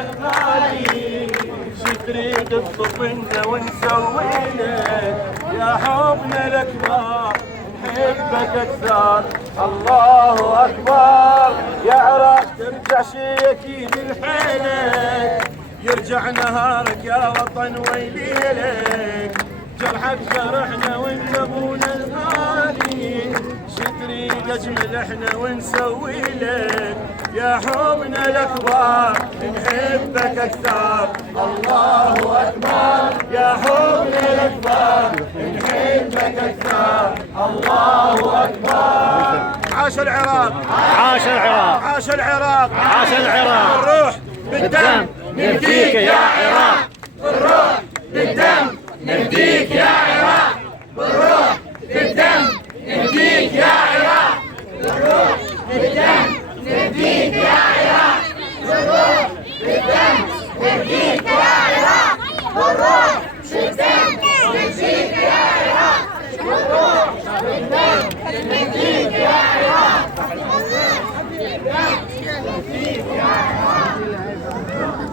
الغالي شي تريد تطلبنا ونسوي لك يا حبنا الاكبر نحبك اكثر. الله اكبر يا عراق ترجع شي اكيد لحيلك يرجع نهارك يا وطن ويليلك جرحك جرحنا وانت ابونا الغالي شي تريد اجمل احنا ونسوي لك يا حبنا الاكبر نحبك اكثر. الله اكبر يا حبنا الاكبر نحبك اكثر. الله اكبر. عاش العراق عاش العراق عاش العراق عاش العراق. بالروح بالدم نفديك يا عراق. بالروح بالدم نفديك يا عراق. بالروح بالدم نفديك يا عراق. بالروح بالدم نفديك يا عراق. بالروح بالدم نفديك يا عراق. بالروح بالدم نفديك يا عراق. بالروح بالدم نفديك يا عراق.